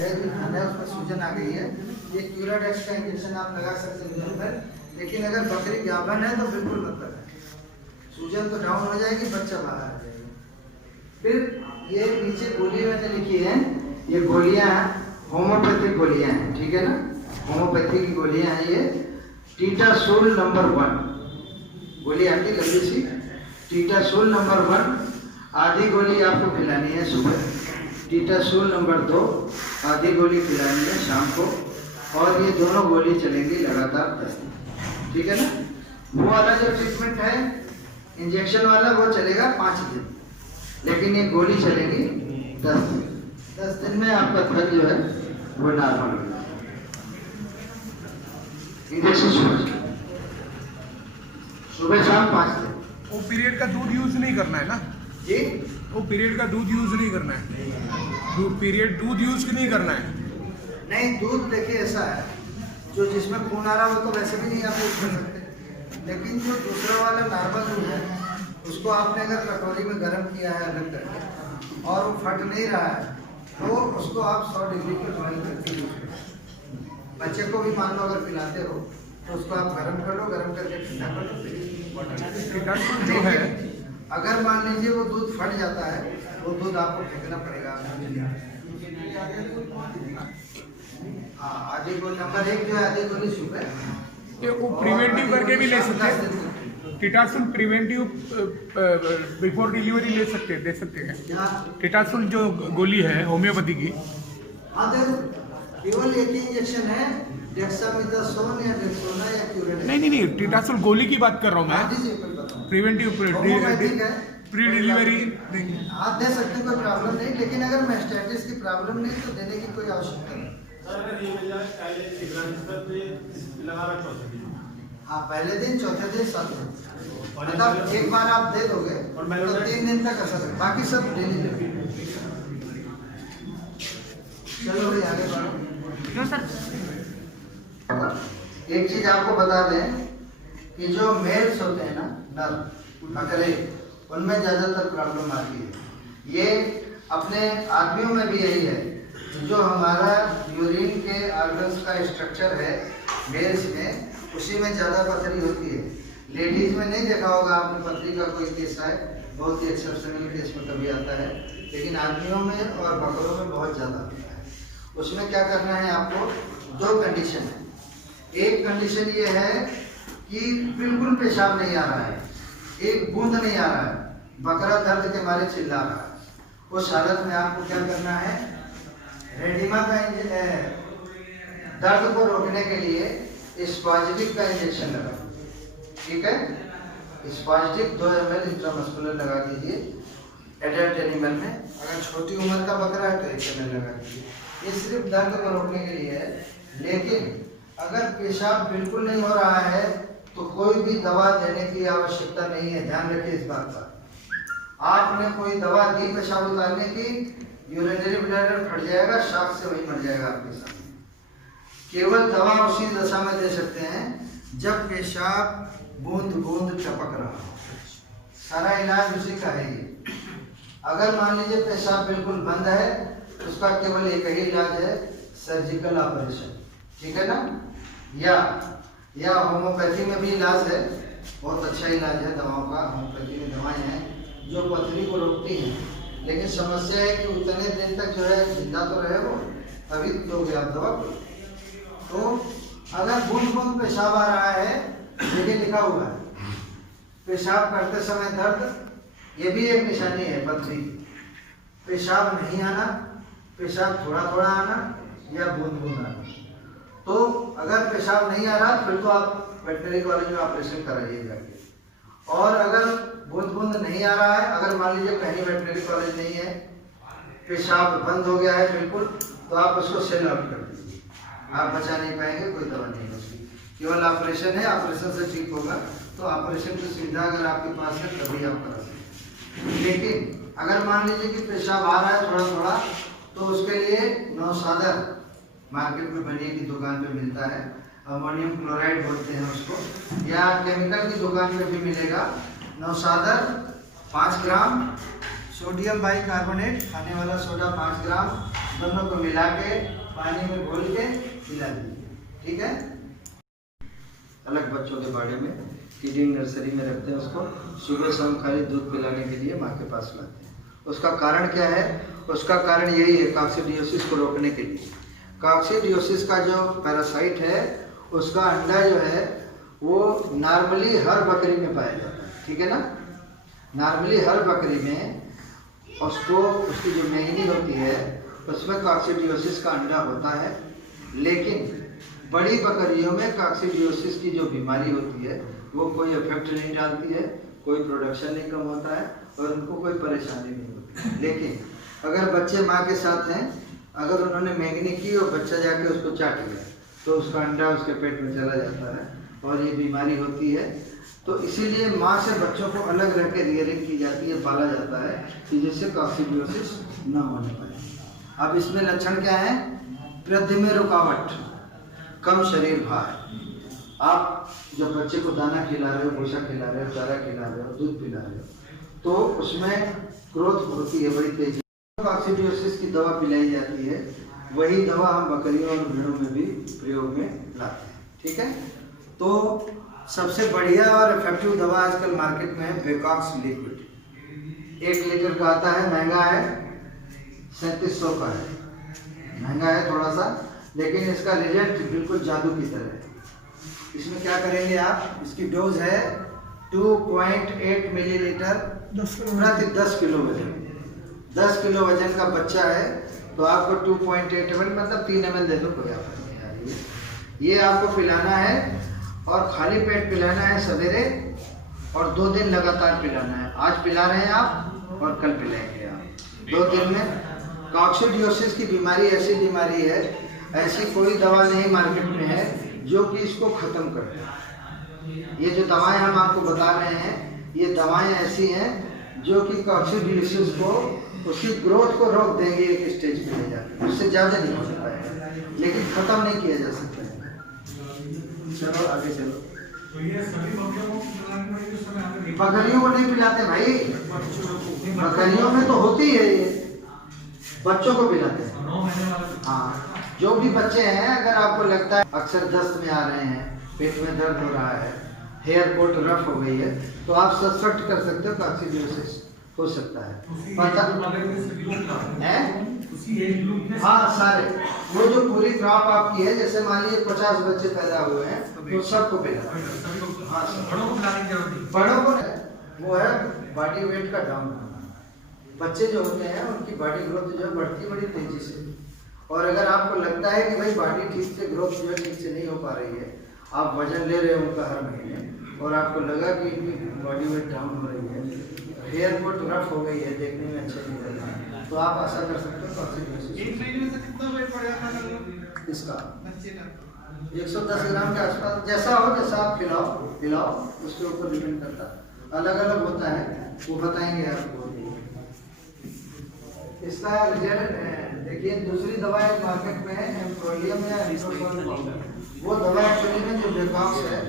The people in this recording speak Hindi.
है जो खाना है उसमें सूजन आ गई है, ये क्यूराडेक्स का इंजेक्शन आप लगा सकते हैं दिन भर। लेकिन अगर बकरी गाभन है तो बिल्कुल मत लगाएं, सूजन तो डाउन हो जाएगी, बच्चा बाहर आ जाएगा। फिर ये नीचे गोली मैंने लिखी है, ये गोलियां होम्योपैथिक गोलियां हैं, ठीक है ना, होम्योपैथी की गोलियां हैं ये। टीटासोल नंबर 1 गोली आती लंबी सी, टीटासोल नंबर 1 आधी गोली आपको खिलानी है सुबह, टीटासोल नंबर 2 आधी गोली खिलानी है शाम को, और ये दोनों गोली चलेंगी लगातार 10 दिन, ठीक है ना। वो वाला जो ट्रीटमेंट है इंजेक्शन वाला वो चलेगा 5 दिन, लेकिन ये गोली चलेगी 10 दिन। 10 दिन में आपका थन जो है वो नॉर्मल हो जाएगा। इंजेक्शन सुबह शाम 5 दिन। वो पीरियड का दूध यूज नहीं करना है ना जी, वो पीरियड का दूध यूज नहीं करना है, दूध यूज नहीं करना है। नहीं दूध देखिए ऐसा है, जो जिसमें खून आ रहा हो तो वैसे भी नहीं आप यूज कर सकते, लेकिन जो दूसरा वाला नॉर्मल दूध है उसको आपने अगर कटोरी में गर्म किया है अलग करके और वो फट नहीं रहा है तो उसको आप 100 डिग्री पे बॉइल करके यूज करें। बच्चे को भी मान लो अगर पिलाते हो तो उसको आप गर्म कर लो, गर्म करके ठंडा कर लो। जो है अगर मान लीजिए वो दूध फट जाता है वो दूध आपको फेंकना पड़ेगा। हाँ, आधी गोली नंबर 1 जो है आधी गोली सुबह, वो प्रिवेंटिव करके भी ले सकते हैं, टीटासोल प्रिवेंटिव बिफोर डिलीवरी ले सकते हैं, दे सकते हैं। टीटासोल जो गोली है होम्योपैथी की, हाँ देखो केवल एक ही इंजेक्शन है, डेक्सामेथासोन या डेक्सोना या क्यूरेडेक्स। नहीं टीटासोल गोली की बात कर रहा हूँ मैं, प्रिवेंटिव प्री डिलीवरी आप दे सकते हैं, कोई प्रॉब्लम नहीं, लेकिन अगर मेस्टाइटिस की प्रॉब्लम नहीं तो देने की कोई आवश्यकता नहीं। हाँ, पहले दिन, चौथे दिन, 7 दिन, मतलब एक बार आप दे दोगे तो 3 दिन तक असर है, बाकी सब डेली दे। चलो भाई आगे बढ़ो। एक चीज आपको बता दें कि जो मेल्स होते हैं ना, नर बकरे, उनमें ज्यादातर प्रॉब्लम आती है। ये अपने आदमियों में भी यही है, जो हमारा यूरिन के ऑर्गन्स का स्ट्रक्चर है मेल्स में, उसी में ज़्यादा पथरी होती है। लेडीज में नहीं देखा होगा आपने पथरी का कोई केस है, बहुत ही एक्सेप्शनल केस में कभी आता है, लेकिन आदमियों में और बकरों में बहुत ज़्यादा होता है। उसमें क्या करना है आपको, 2 कंडीशन है। एक कंडीशन ये है कि बिल्कुल पेशाब नहीं आ रहा है, एक बूंद नहीं आ रहा है, बकरा दर्द के मारे चिल्ला रहा है, उस हालत में आपको क्या करना है, रेडिमा का दर्द को रोकने के लिए स्पाजिटिक का इंजेक्शन लगा, ठीक है। स्पाजिटिक 2 ml इंट्रामस्कुलर लगा दीजिए एडल्ट एनिमल में, अगर छोटी उम्र का बकरा है तो 1 ml लगा दीजिए। ये सिर्फ दर्द को रोकने के लिए है, लेकिन अगर पेशाब बिल्कुल नहीं हो रहा है तो कोई भी दवा देने की आवश्यकता नहीं है। ध्यान रखिए इस बात का। आपने कोई दवा दी पेशाब उतारने की, यूरिनरी ब्लैडर फट जाएगा, शॉक से वही मर जाएगा आपके सामने। केवल दवा उसी दशा में दे सकते हैं जब पेशाब बूंद बूंद टपक रहा हो, सारा इलाज उसी का है ये। अगर मान लीजिए पेशाब बिल्कुल बंद है, उसका केवल एक ही इलाज है, सर्जिकल ऑपरेशन, ठीक है ना। या होम्योपैथी में भी इलाज है, बहुत अच्छा इलाज है दवाओं का। होम्योपैथी में दवाएं हैं जो पथरी को रोकती हैं, लेकिन समस्या है कि उतने दिन तक जो है जिंदा तो रहे वो, तभी दोगे आप दवा को। तो अगर बूंद बूंद पेशाब आ रहा है, देखिए लिखा हुआ है पेशाब करते समय दर्द, ये भी एक निशानी है पथरी की। पेशाब नहीं आना, पेशाब थोड़ा थोड़ा आना या बूंद बूंद आना। तो अगर पेशाब नहीं आ रहा फिर तो आप वेटनरी कॉलेज में ऑपरेशन कराइए जाके। और अगर बूंद बूंद नहीं आ रहा है, अगर मान लीजिए कहीं वेटनरी कॉलेज नहीं है, पेशाब बंद हो गया है बिल्कुल, तो आप उसको सेल आउट कर दीजिए। आप बचा नहीं पाएंगे, कोई दवा नहीं होगी, केवल ऑपरेशन है, ऑपरेशन से ठीक होगा। तो ऑपरेशन की सुविधा अगर आपके पास है तभी आप करा सकते। लेकिन अगर मान लीजिए कि पेशाब आ रहा है थोड़ा थोड़ा, तो उसके लिए नौसादर मार्केट में बनिए की दुकान पे मिलता है, अमोनियम क्लोराइड बोलते हैं उसको, या केमिकल की दुकान पे भी मिलेगा। नौसादर 5 ग्राम, सोडियम बाइकार्बोनेट खाने वाला सोडा 5 ग्राम, दोनों को मिला के पानी में घोल के पिला दीजिए, ठीक है। अलग बच्चों के बाड़े में फीडिंग नर्सरी में रखते हैं, उसको सुबह शाम खाली दूध पिलाने के लिए माँ के पास लाते हैं। उसका कारण क्या है? उसका कारण यही है, कॉक्सिडियोसिस को रोकने के लिए। कॉक्सिडियोसिस का जो पैरासाइट है उसका अंडा जो है वो नॉर्मली हर बकरी में पाया जाता है, ठीक है ना। नॉर्मली हर बकरी में उसको उसकी जो मेहनी होती है उसमें कॉक्सिडियोसिस का अंडा होता है, लेकिन बड़ी बकरियों में कॉक्सिडियोसिस की जो बीमारी होती है वो कोई इफेक्ट नहीं डालती है, कोई प्रोडक्शन नहीं कम होता है और उनको कोई परेशानी नहीं होती। लेकिन अगर बच्चे माँ के साथ हैं, अगर उन्होंने मेंगनी की और बच्चा जाके उसको चाट गया तो उसका अंडा उसके पेट में चला जाता है और ये बीमारी होती है। तो इसीलिए माँ से बच्चों को अलग रख के रियरिंग की जाती है, पाला जाता है कि जिससे कॉक्सिडियोसिस न होने पाए। अब इसमें लक्षण क्या है? वृद्धि में रुकावट, कम शरीर भार। आप जब बच्चे को दाना खिला रहे हो, भूसा खिला रहे हो, चारा खिला रहे हो, दूध पिला रहे हो, तो उसमें ग्रोथ होती है बड़ी तेजी। कॉक्सिडियोसिस की दवा पिलाई जाती है, वही दवा हम बकरियों और भेड़ों में भी प्रयोग में लाते हैं, ठीक है। तो सबसे बढ़िया और इफेक्टिव दवा आजकल मार्केट में है बेकॉक्स लिक्विड। 1 लीटर का आता है, महंगा है, 3700 का है, महंगा है थोड़ा सा, लेकिन इसका रिजल्ट बिल्कुल जादू की तरह है। इसमें क्या करेंगे आप? इसकी डोज है 2.8 मिलीलीटर प्रति 10 किलो वजन। 10 किलो वजन का बच्चा है तो आपको 2.8 ml मतलब 3 ml दे दो, कोई आपत्ति नहीं आ रही है। ये आपको पिलाना है और खाली पेट पिलाना है सवेरे, और 2 दिन लगातार पिलाना है। आज पिला रहे हैं आप और कल पिलाएंगे आप, 2 दिन में। कॉक्सिडियोसिस की बीमारी ऐसी बीमारी है, ऐसी कोई दवा नहीं मार्केट में है जो कि इसको खत्म कर दे। ये जो दवाएं हम आपको बता रहे हैं, ये दवाएं ऐसी हैं जो कि कॉक्सिडियोसिस को, उसकी ग्रोथ को रोक देंगे एक स्टेज पे ले जाकर, उससे ज़्यादा नहीं हो सकता है, लेकिन ख़त्म नहीं किया जा सकता है। चलो आगे चलो। बकरियों को नहीं पिलाते भाई, बकरियों में तो होती है ये, बच्चों को पिलाते हैं। हाँ, जो भी बच्चे हैं, अगर आपको लगता है अक्सर दस्त में आ रहे हैं, पेट में दर्द हो रहा है, हेयर कोट रफ हो गई है, तो आप सस्पेक्ट कर सकते हो कॉक्सिडियोसिस हो सकता है। पता है? हाँ, सारे वो जो पूरी क्रॉप आपकी है, जैसे मान लीजिए 50 बच्चे पैदा हुए हैं तो सबको पिला। हाँ, बड़ों को वो है बॉडी वेट का डाउन होना। बच्चे जो होते हैं उनकी बॉडी ग्रोथ जो है बढ़ती बड़ी तेजी से, और अगर आपको लगता है कि भाई बॉडी ठीक से ग्रोथ जो है ठीक से नहीं हो पा रही है, आप वजन ले रहे हो उनका हर महीने और आपको लगा कि इनकी बॉडी वेट डाउन हो रही है, हेयर कोट रफ हो गई है, देखने में अच्छा नहीं लग रहा है, तो आप ऐसा कर सकते हो कॉक्सिडियोसिस। 1 महीने में कितना वेट बढ़ जाता है इसका? बच्चे का 110 ग्राम के आसपास, जैसा हो, जैसा आप खिलाओ उसके ऊपर डिपेंड करता, अलग अलग होता है, वो बताएंगे आपको। इसका रिजल्ट देखिए, दूसरी दवा मार्केट में है एम्प्रोलियम या एम्प्रोसोल पाउडर। वो दवा एक्चुअली में जो बेकॉक्स है